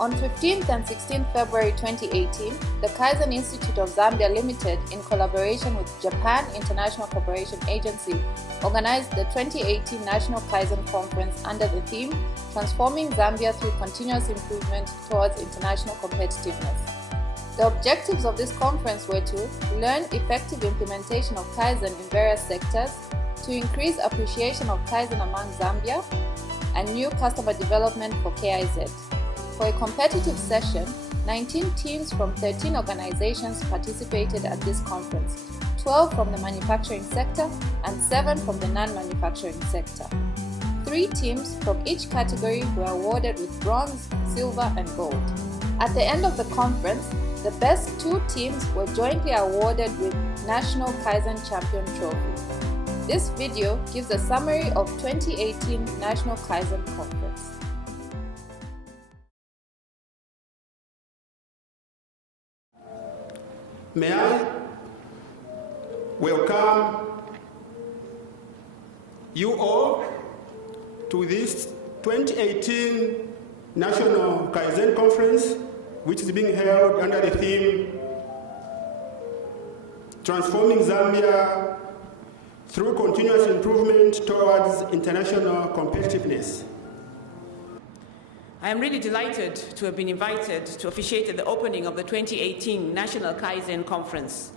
On 15th and 16th February 2018, the Kaizen Institute of Zambia Limited, in collaboration with Japan International Cooperation Agency, organized the 2018 National KAIZEN Conference under the theme Transforming Zambia through Continuous Improvement towards International Competitiveness. The objectives of this conference were to learn effective implementation of Kaizen in various sectors, to increase appreciation of Kaizen among Zambia, and new customer development for KAIZ. For a competitive session, 19 teams from 13 organizations participated at this conference, 12 from the manufacturing sector and 7 from the non-manufacturing sector. 3 teams from each category were awarded with bronze, silver and gold. At the end of the conference, the best 2 teams were jointly awarded with National KAIZEN Champion Trophy. This video gives a summary of 2018 National KAIZEN Conference. May I welcome you all to this 2018 National KAIZEN Conference, which is being held under the theme Transforming Zambia through Continuous Improvement towards International Competitiveness. I am really delighted to have been invited to officiate at the opening of the 2018 National KAIZEN Conference,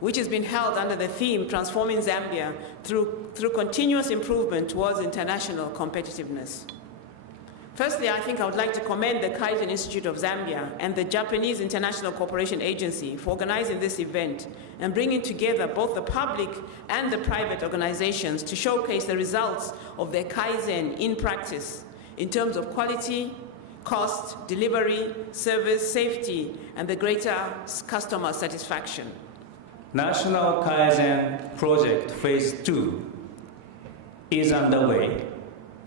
which has been held under the theme Transforming Zambia through Continuous Improvement towards International Competitiveness. Firstly, I think I would like to commend the KAIZEN Institute of Zambia and the Japanese International Cooperation Agency for organizing this event and bringing together both the public and the private organizations to showcase the results of their Kaizen in practice in terms of quality, cost, delivery, service, safety, and the greater customer satisfaction. National KAIZEN Project Phase 2 is underway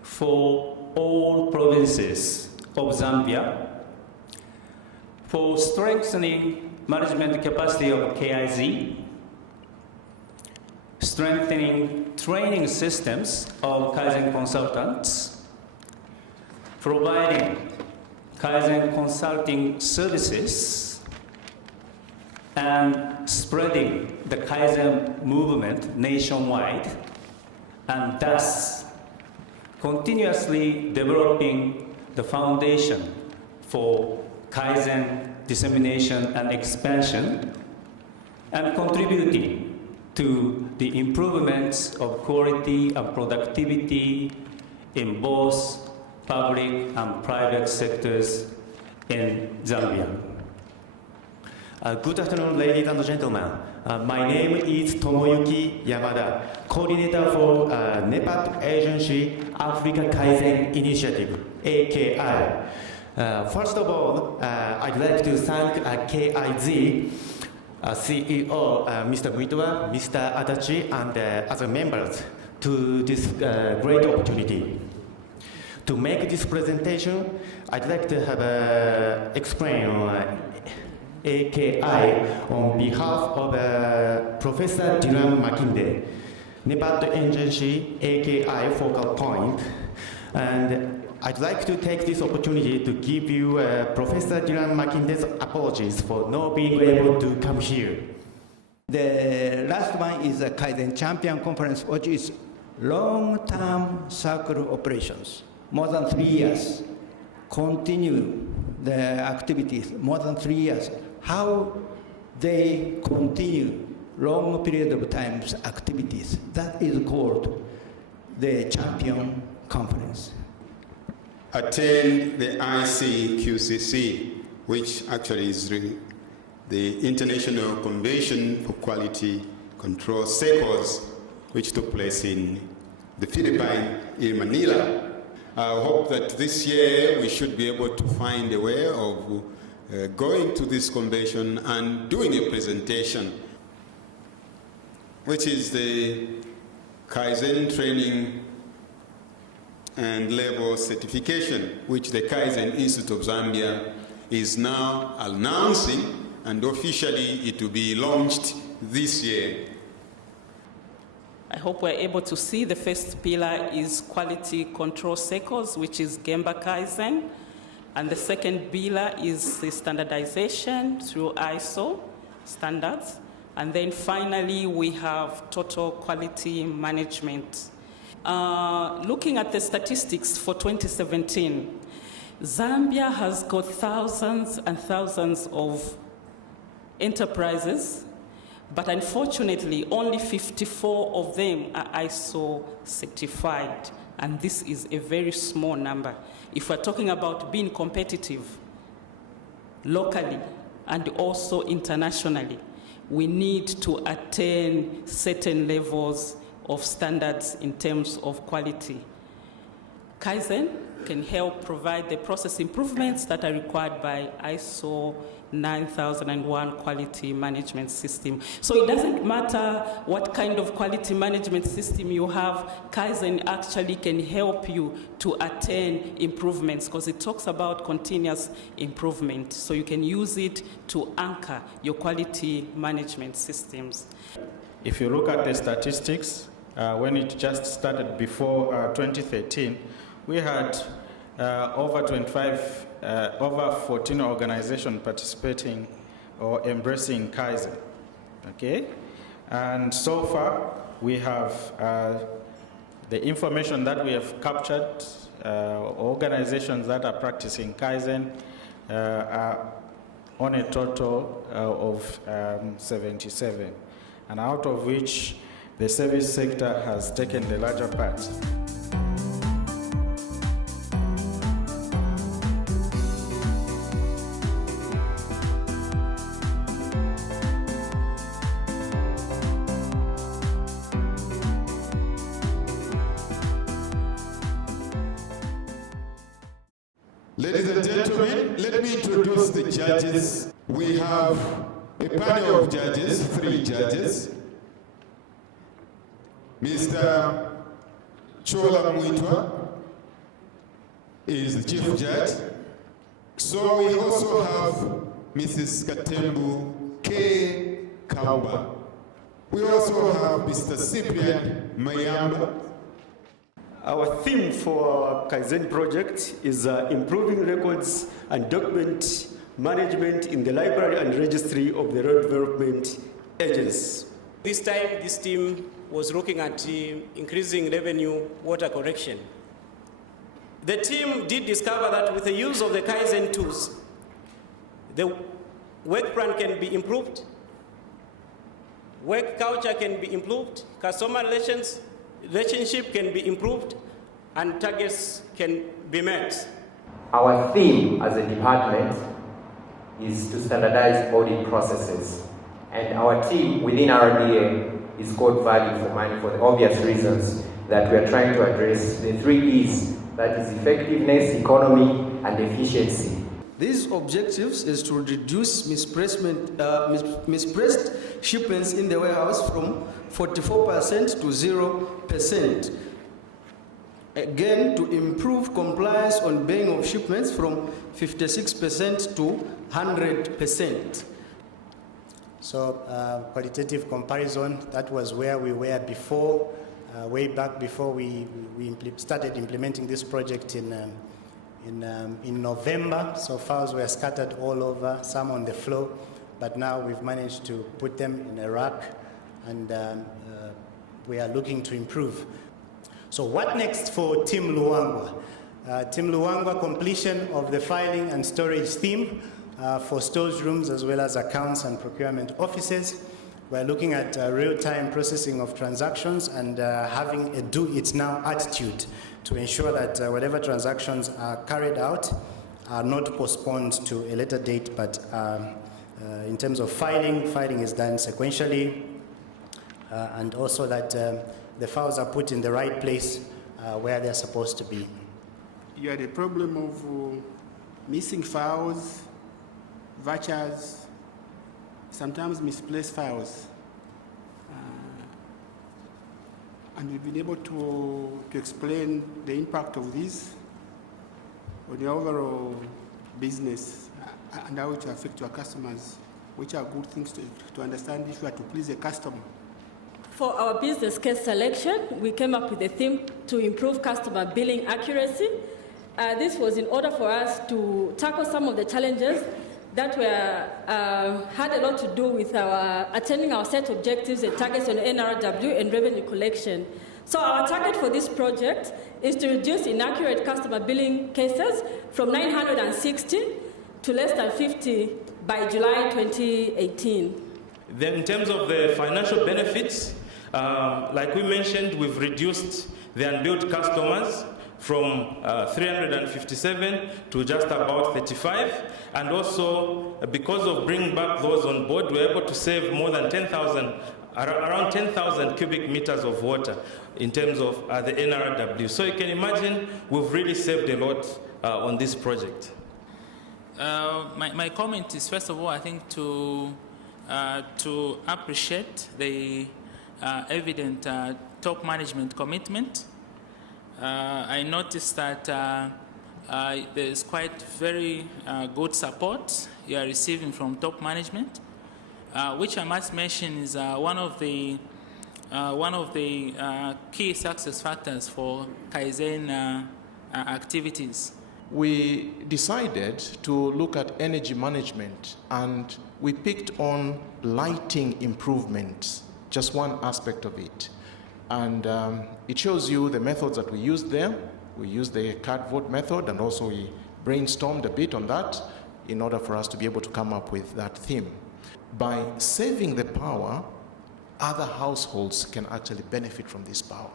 for all provinces of Zambia for strengthening management capacity of KIZ, strengthening training systems of Kaizen consultants, providing Kaizen consulting services, and spreading the Kaizen movement nationwide, and thus continuously developing the foundation for Kaizen dissemination and expansion, and contributing to the improvements of quality and productivity in both public and private sectors in Zambia. Good afternoon, ladies and gentlemen. My name is Tomoyuki Yamada, coordinator for NEPAT Agency Africa Kaizen Initiative, AKI. First of all, I'd like to thank KIZ CEO, Mr. Buitwa, Mr. Adachi, and other members to this great opportunity. To make this presentation, I'd like to have explain AKI on behalf of Professor Dylan Makinde, NEPAT Agency AKI focal point. And I'd like to take this opportunity to give you Professor Dylan Makinde's apologies for not being able to come here. The last one is the Kaizen Champion Conference, which is long-term circle operations. More than 3 years, continue the activities, more than 3 years. How they continue long period of times activities, that is called the Champion Conference. Attend the ICQCC, which actually is the International Convention for Quality Control Cycles, which took place in the Philippines, in Manila. I hope that this year we should be able to find a way of going to this convention and doing a presentation, which is the Kaizen Training and Level Certification, which the Kaizen Institute of Zambia is now announcing, and officially it will be launched this year. I hope we're able to see the first pillar is quality control cycles, which is Gemba Kaizen. And the second pillar is the standardization through ISO standards. And then finally, we have total quality management. Looking at the statistics for 2017, Zambia has got thousands and thousands of enterprises, but unfortunately, only 54 of them are ISO certified, and this is a very small number. If we're talking about being competitive locally and also internationally, we need to attain certain levels of standards in terms of quality. Kaizen can help provide the process improvements that are required by ISO 9001 quality management system. So it doesn't matter what kind of quality management system you have, Kaizen actually can help you to attain improvements because it talks about continuous improvement. So you can use it to anchor your quality management systems. If you look at the statistics, when it just started before 2013, we had over 14 organizations participating or embracing Kaizen, okay? And so far, we have the information that we have captured, organizations that are practicing Kaizen are on a total of 77, and out of which the service sector has taken the larger part. Ladies and gentlemen, let me introduce the judges. We have a panel of judges, 3 judges. Mr. Chola Muitwa is the chief judge. So we also have Mrs. Katembu K. Kauba. We also have Mr. Cyprian Mayamba. Our theme for our Kaizen project is improving records and document management in the library and registry of the road development agencies. This time, this team was looking at increasing revenue water correction. The team did discover that with the use of the Kaizen tools, the work plan can be improved, work culture can be improved, customer relationship can be improved, and targets can be met. Our theme as a department is to standardize audit processes. And our team within RDA is called Value for Money for the obvious reasons that we are trying to address the 3 E's, that is effectiveness, economy, and efficiency. These objectives is to reduce mispriced shipments in the warehouse from 44% to 0%. Again, to improve compliance on baying of shipments from 56% to 100%. So qualitative comparison, that was where we were before, way back before we started implementing this project in November. So files were scattered all over, some on the floor, but now we've managed to put them in a rack, and we are looking to improve. So what next for Team Luangwa? Team Luangwa, completion of the filing and storage theme for stores rooms as well as accounts and procurement offices. We're looking at real-time processing of transactions and having a do-it-now attitude to ensure that whatever transactions are carried out are not postponed to a later date, but in terms of filing is done sequentially, and also that the files are put in the right place where they're supposed to be. You had a problem of missing files, vouchers, sometimes misplaced files. And we've been able to explain the impact of this on the overall business and how it will affect your customers, which are good things to understand if you are to please a customer. For our business case selection, we came up with a theme to improve customer billing accuracy this was in order for us to tackle some of the challenges that had a lot to do with attaining our set objectives and targets on NRW and revenue collection. So our target for this project is to reduce inaccurate customer billing cases from 960 to less than 50 by July 2018. Then in terms of the financial benefits, like we mentioned, we've reduced the unbilled customers from 357 to just about 35. And also, because of bringing back those on board, we're able to save more than 10,000, around 10,000 cubic meters of water in terms of the NRW. So you can imagine we've really saved a lot on this project. My comment is, first of all, I think to appreciate the evident top management commitment. I noticed that there's quite very good support you are receiving from top management, which I must mention is one of the key success factors for Kaizen activities. We decided to look at energy management, and we picked on lighting improvements, just one aspect of it. And it shows you the methods that we used there. We used the card vote method, and also we brainstormed a bit on that in order for us to be able to come up with that theme. By saving the power, other households can actually benefit from this power.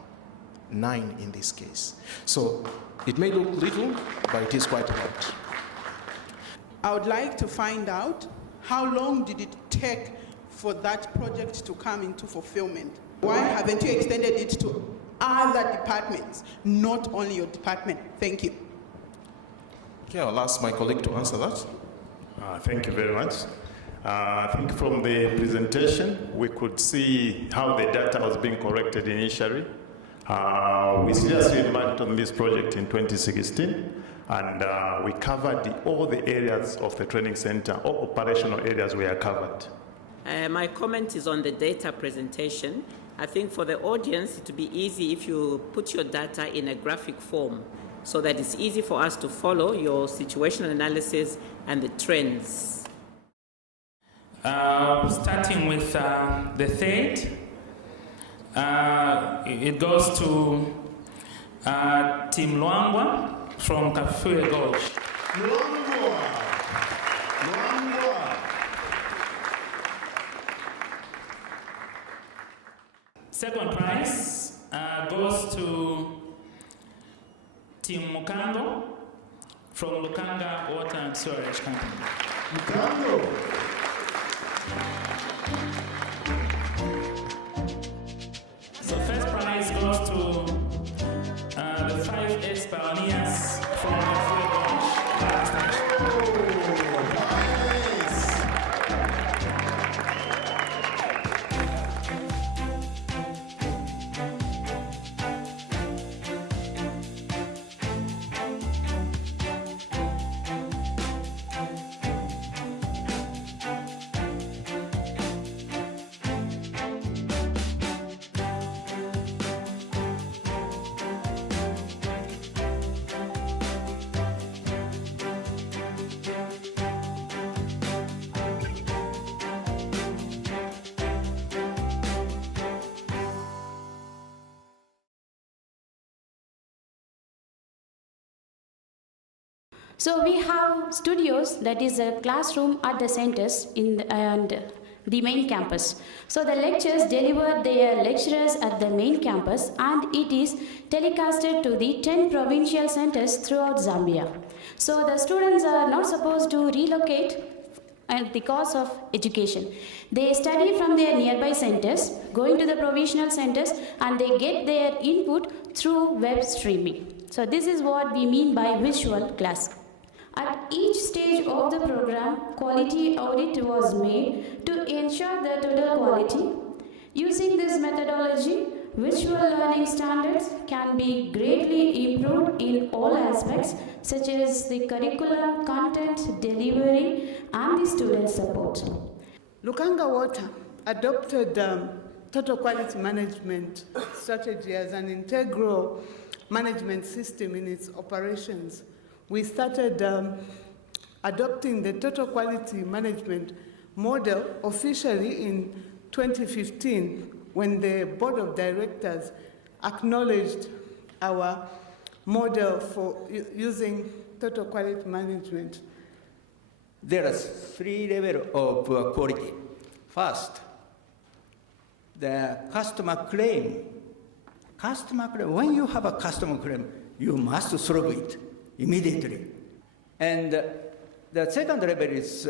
9 in this case. So it may look little, but it is quite a lot. I would like to find out how long did it take for that project to come into fulfillment? Why haven't you extended it to other departments, not only your department? Thank you. Okay, I'll ask my colleague to answer that. Thank you very much. I think from the presentation, we could see how the data was being corrected initially. We seriously embarked on this project in 2016, and we covered all the areas of the training center. All operational areas were covered. My comment is on the data presentation. I think for the audience, it would be easy if you put your data in a graphic form so that it's easy for us to follow your situational analysis and the trends. Starting with the third, it goes to Team Luangwa from Kafue Gorge. Second prize goes to Team Mukango from Lukanga Water and Sewerage Company. Mukango. So first prize goes to the 5S Pioneers from Kafue Gorge. So we have studios, that is a classroom at the centers and the main campus. So the lectures delivered their lecturers at the main campus, and it is telecasted to the 10 provincial centers throughout Zambia. So the students are not supposed to relocate at the cost of education. They study from their nearby centers, going to the provincial centers, and they get their input through web streaming. So this is what we mean by visual class. At each stage of the program, quality audit was made to ensure the total quality. Using this methodology, visual learning standards can be greatly improved in all aspects, such as the curriculum, content, delivery, and the student support. Lukanga Water adopted total quality management strategy as an integral management system in its operations we started adopting the total quality management model officially in 2015 when the board of directors acknowledged our model for using total quality management. There are 3 levels of quality. First, the customer claim. Customer claim. When you have a customer claim, you must solve it immediately. And the second level is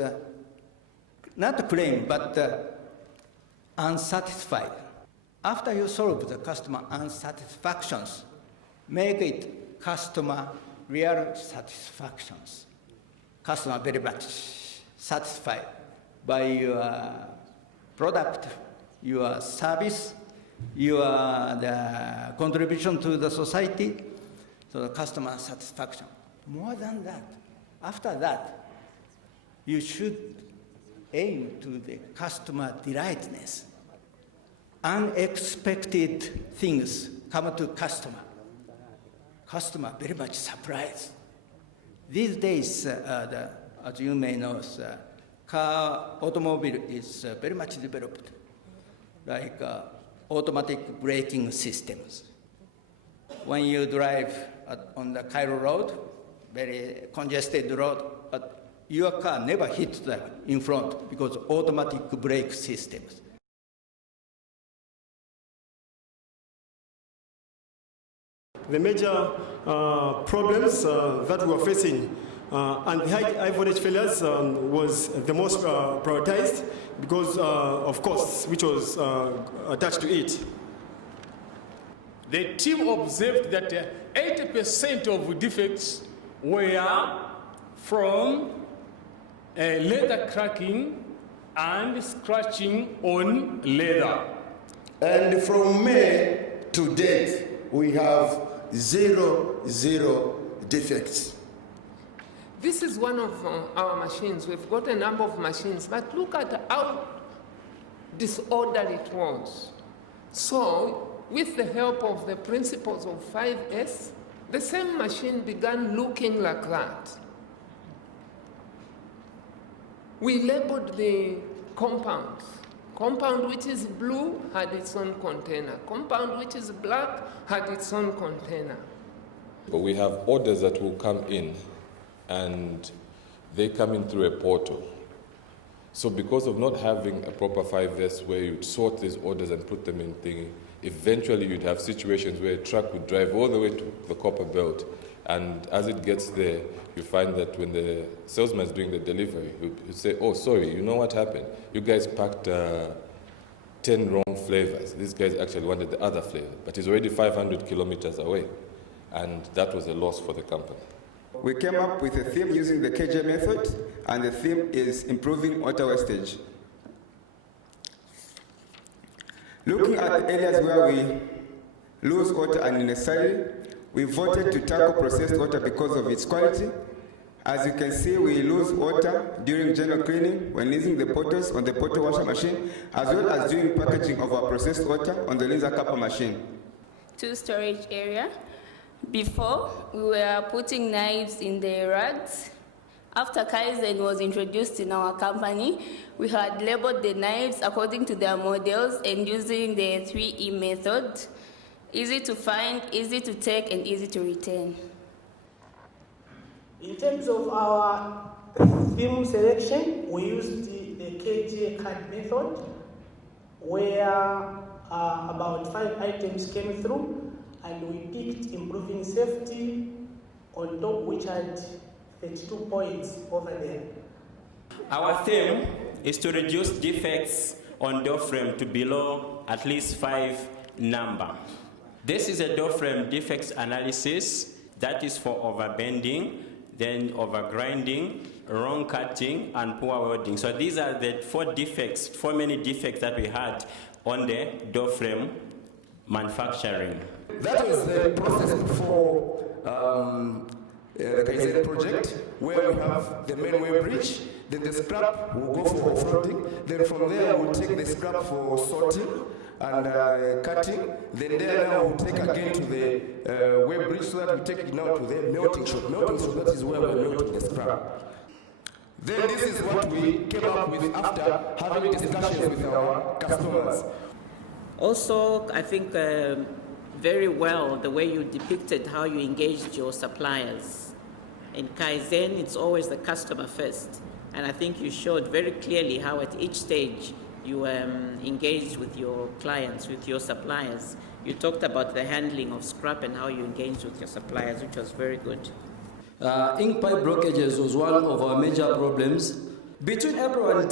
not claim, but unsatisfied. After you solve the customer unsatisfactions, make it customer real satisfactions. Customer very much satisfied by your product, your service, the contribution to the society, so the customer satisfaction. More than that, after that, you should aim to the customer delightness. Unexpected things come to customer. Customer very much surprised. These days, as you may know, automobile is very much developed, like automatic braking systems. When you drive on the Cairo road, very congested road, but your car never hits in front because automatic brake systems. The major problems that we were facing and the high voltage failures was the most prioritized because of costs, which was attached to it. The team observed that 80% of defects were from leather cracking and scratching on leather. And from May to date, we have zero defects. This is one of our machines. We've got a number of machines, but look at how disorderly it was. So, with the help of the principles of 5S, the same machine began looking like that. We labeled the compounds. Compound which is blue had its own container. Compound which is black had its own container. But we have orders that will come in, and they come in through a portal. So because of not having a proper 5S where you'd sort these orders and put them in thingy, eventually you'd have situations where a truck would drive all the way to the copper belt, and as it gets there, you find that when the salesman is doing the delivery, he'll say, oh, sorry, you know what happened? You guys packed 10 wrong flavors. These guys actually wanted the other flavor, but it's already 500 kilometers away, and that was a loss for the company. We came up with a theme using the KJ method, and the theme is improving water wastage. Looking at areas where we lose water unnecessarily, we voted to tackle processed water because of its quality. As you can see, we lose water during general cleaning when using the bottles on the bottle washer machine, as well as during packaging of our processed water on the laser capper machine. To storage area. Before, we were putting knives in the rags. After Kaizen was introduced in our company, we had labeled the knives according to their models and using the 3E method. Easy to find, easy to take, and easy to retain. In terms of our theme selection, we used the KJ card method, where about 5 items came through, and we picked improving safety on top, which had 32 points over there. Our theme is to reduce defects on door frame to below at least 5 number. This is a door frame defects analysis that is for overbending, then overgrinding, wrong cutting, and poor welding. So these are the 4 many defects that we had on the door frame manufacturing. That was the process for the KAIZEN project, where we have the mainway bridge, then the scrap will go for off-roading, then from there we'll take the scrap for sorting, and cutting. Then there now we take again to the web bridge so that we take it now to the melting shop. Melting shop, that is where we're melting the scrap. Then this is what we came up with after having discussions with our customers. Also, I think very well the way you depicted how you engaged your suppliers. In Kaizen, it's always the customer first. And I think you showed very clearly how at each stage you engaged with your clients, with your suppliers. You talked about the handling of scrap and how you engaged with your suppliers, which was very good. Ink pipe blockages was one of our major problems. Between April and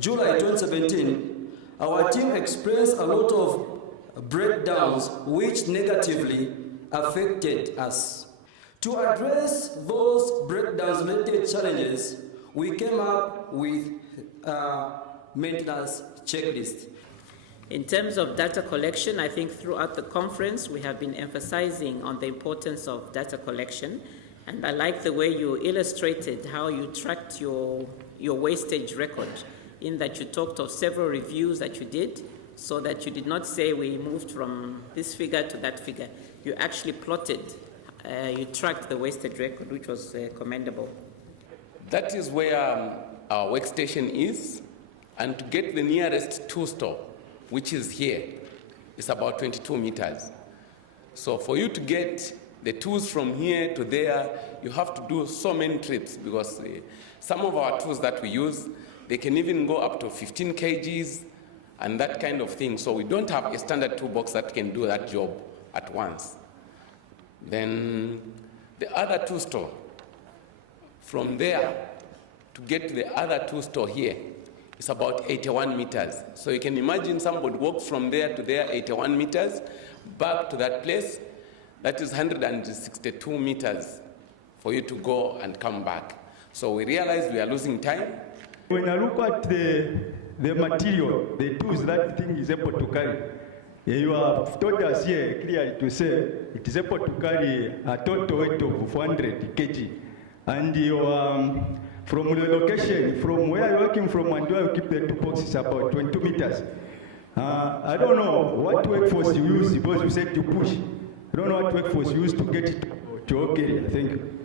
July 2017, our team experienced a lot of breakdowns which negatively affected us. To address those breakdowns-related challenges, we came up with a maintenance checklist. In terms of data collection, I think throughout the conference we have been emphasizing on the importance of data collection. And I like the way you illustrated how you tracked your wastage record, in that you talked of several reviews that you did, so that you did not say we moved from this figure to that figure. You actually plotted, you tracked the wastage record, which was commendable. That is where our workstation is, and to get the nearest tool store, which is here, is about 22 meters. So for you to get the tools from here to there, you have to do so many trips, because some of our tools that we use, they can even go up to 15 kgs and that kind of thing. So we don't have a standard toolbox that can do that job at once. Then the other tool store, from there to get to the other tool store here, is about 81 meters. So you can imagine somebody walks from there to there, 81 meters, back to that place. That is 162 meters for you to go and come back. So we realized we are losing time. When I look at the material, the tools that thing is able to carry, you have told us here clearly to say it is able to carry a total weight of 400 kg. And your, from the location, from where you're working from and where you keep the two boxes, about 22 meters. I don't know what workforce you use, because you said to push. I don't know what workforce you use to get it to okay, thank you.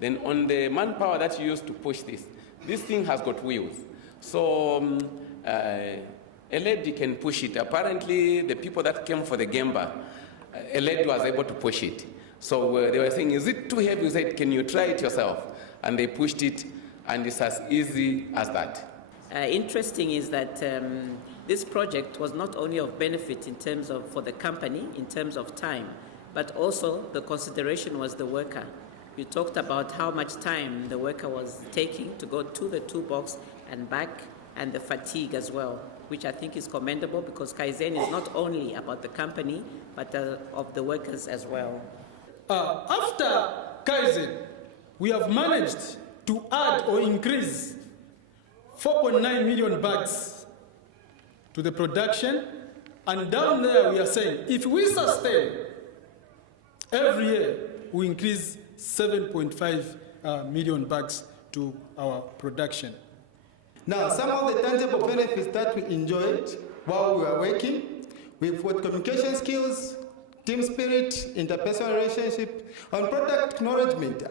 Then on the manpower that you use to push this thing has got wheels. So a lady can push it. Apparently, the people that came for the Gemba, a lady was able to push it. So they were saying, is it too heavy? We said, can you try it yourself? And they pushed it, and it's as easy as that. Interesting is that this project was not only of benefit in terms of, for the company, in terms of time, but also the consideration was the worker. You talked about how much time the worker was taking to go to the toolbox and back, and the fatigue as well, which I think is commendable, because Kaizen is not only about the company, but of the workers as well. After Kaizen, we have managed to add or increase 4.9 million bags to the production, and down there we are saying if we sustain every year, we increase 7.5 million bags to our production. Now, some of the tangible benefits that we enjoyed while we were working, we've got communication skills, team spirit, interpersonal relationship, and product acknowledgement.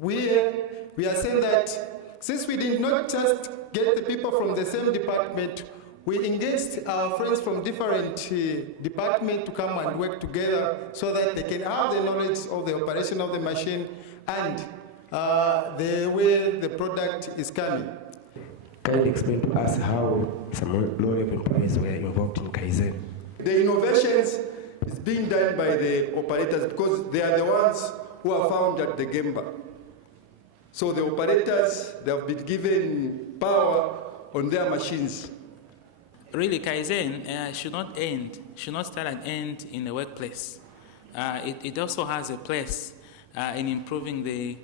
We are saying that since we did not just get the people from the same department, we engaged our friends from different departments to come and work together so that they can have the knowledge of the operation of the machine and the way the product is coming. Can you explain to us how some low-level employees were involved in Kaizen? The innovations is being done by the operators, because they are the ones who are found at the Gemba. So the operators, they have been given power on their machines. Really, Kaizen should not start and end in the workplace. It also has a place in improving the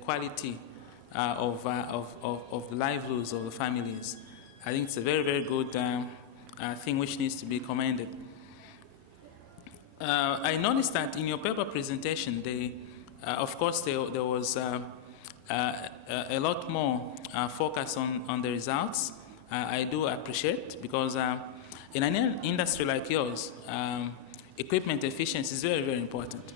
quality of the livelihoods of the families. I think it's a very, very good thing which needs to be commended. I noticed that in your paper presentation, of course, there was a lot more focus on the results. I do appreciate, because a In an industry like yours, equipment efficiency is very, very important.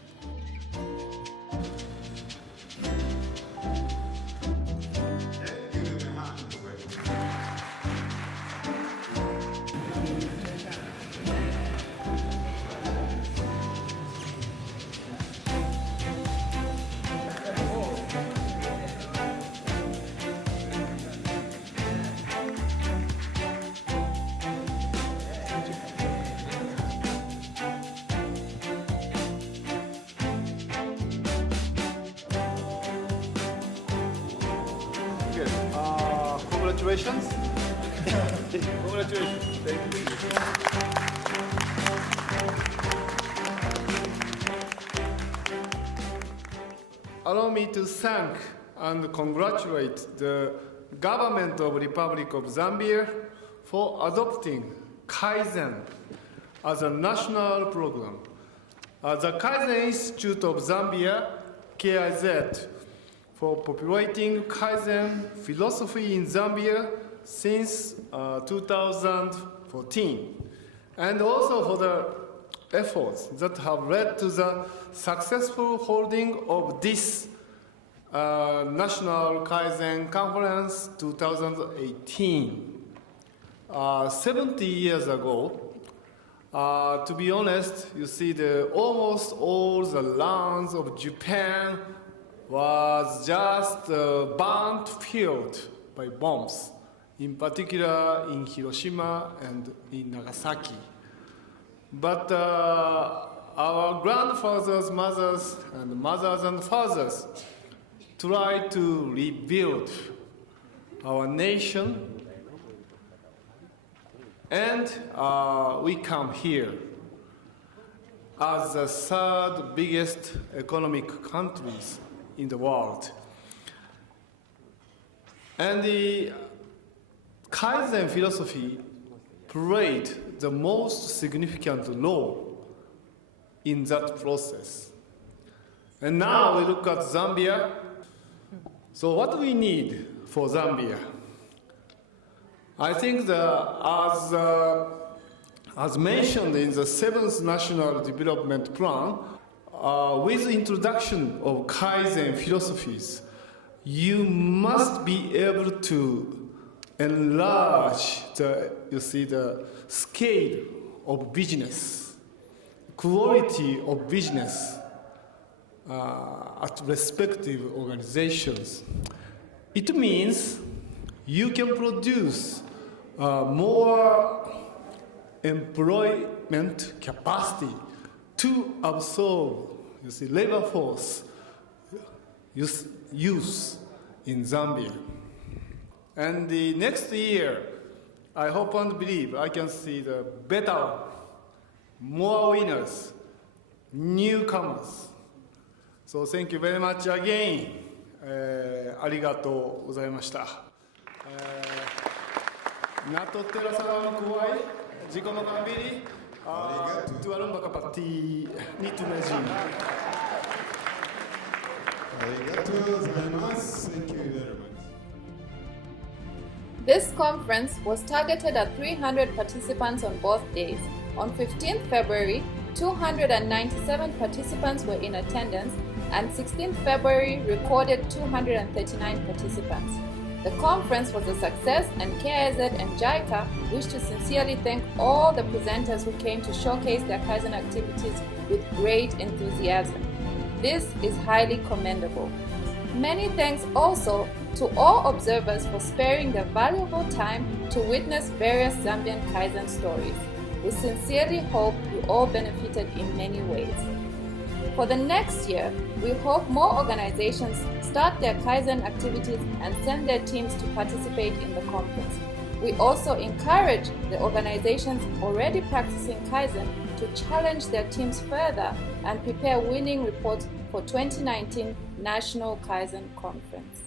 Congratulations. Congratulations. Thank you. Allow me to thank and congratulate the government of Republic of Zambia for adopting Kaizen as a national program. The Kaizen Institute of Zambia, KAIZ, for populating Kaizen philosophy in Zambia since 2014, and also for the efforts that have led to the successful holding of this National KAIZEN Conference 2018. 70 years ago, to be honest, you see almost all the lands of Japan was just burnt field by bombs, in particular in Hiroshima and in Nagasaki. But our grandfathers, mothers, and fathers tried to rebuild our nation, and we come here as the third biggest economic countries in the world. And the Kaizen philosophy played the most significant role in that process. And now we look at Zambia. So what do we need for Zambia? I think as mentioned in the 7th National Development Plan, with the introduction of Kaizen philosophies, you must be able to enlarge the scale of business, quality of business at respective organizations. It means you can produce more employment capacity to absorb labor force use in Zambia. And the next year, I hope and believe I can see the better, more winners, newcomers. So thank you very much again. ありがとうございました。Nato tera salam kuai, jiko makambiri, tuarum bakapati nitu meji. Thank you very much. This conference was targeted at 300 participants on both days. On 15th February, 297 participants were in attendance, and 16th February recorded 239 participants. The conference was a success, and KAIZ and JICA wish to sincerely thank all the presenters who came to showcase their Kaizen activities with great enthusiasm. This is highly commendable. Many thanks also to all observers for sparing their valuable time to witness various Zambian Kaizen stories. We sincerely hope you all benefited in many ways. For the next year, we hope more organizations start their Kaizen activities and send their teams to participate in the conference. We also encourage the organizations already practicing Kaizen to challenge their teams further and prepare winning reports for 2019 National KAIZEN Conference.